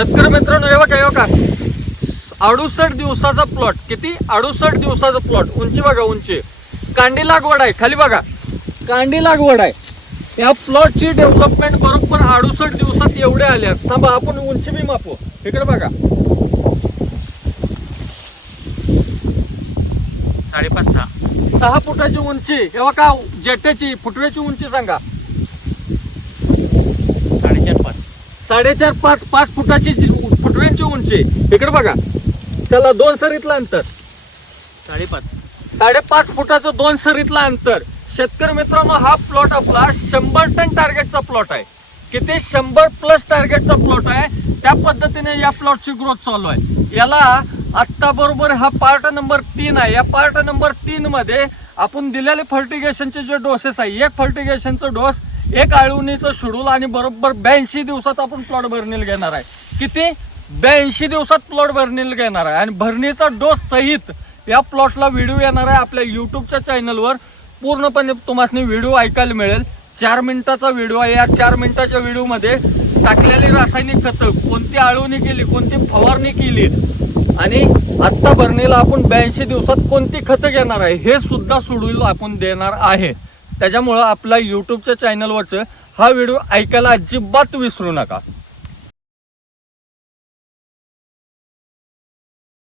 शेतकरी मित्रांनो हे बघा हे बघा. अडुसष्ट दिवसाचा प्लॉट किती? अडुसष्ट दिवसाचा प्लॉट उंची बघा उंची. कांडी लागवड आहे. खाली बघा. कांडी लागवड आहे. या प्लॉटची डेव्हलपमेंट बरोबर अडुसष्ट दिवसात एवढे आल्या थांबा आपण उंची बी मापू. इकडे बघा. साडेपाच सहा. सहा फुटाची उंची. हे बघा जेटेची फुटव्याची उंची सांगा साडेचार पाच साडेचार पाच पाच फुटाची फुटव्यांची उंची. इकडे बघा. त्याला दोन सरीतलं अंतर. साडेपाच. साडेपाच फुटाचं दोन सरीतलं अंतर. शेतकरी मित्रांनो हा प्लॉट आपला शंभर टन टार्गेटचा प्लॉट आहे. किती? शंभर प्लस टार्गेटचा प्लॉट आहे. त्या पद्धतीने या प्लॉटची ग्रोथ चालू आहे. याला आत्ता बरोबर हा पार्ट नंबर तीन आहे. या पार्ट नंबर तीन मध्ये आपण दिलेले फर्टिगेशनचे जे डोसेस आहे एक फर्टिगेशनचं डोस एक आळवणीचं शेड्यूल आणि बरोबर ब्याऐंशी दिवसात आपण प्लॉट भरणीला घेणार आहे. किती? ब्याऐंशी दिवसात प्लॉट भरणीला घेणार आहे. आणि भरणीचा डोस सहित या प्लॉटला व्हिडिओ येणार आहे आपल्या युट्यूबच्या चॅनलवर पूर्णपणे तुम्हाला व्हिडिओ ऐकायला मिळेल. चार मिनिटाचा व्हिडिओ आहे. या चार मिनिटाच्या व्हिडिओमध्ये टाकलेली रासायनिक खतं कोणती आळवणी केली कोणती फवारणी केली आणि आत्ता भरणीला आपण ब्याऐंशी दिवसात कोणती खतं घेणार आहे हे सुद्धा सोडून आपण देणार आहे. त्याच्यामुळं आपल्या यूट्यूबच्या चॅनलवरचं हा व्हिडिओ ऐकायला अजिबात विसरू नका.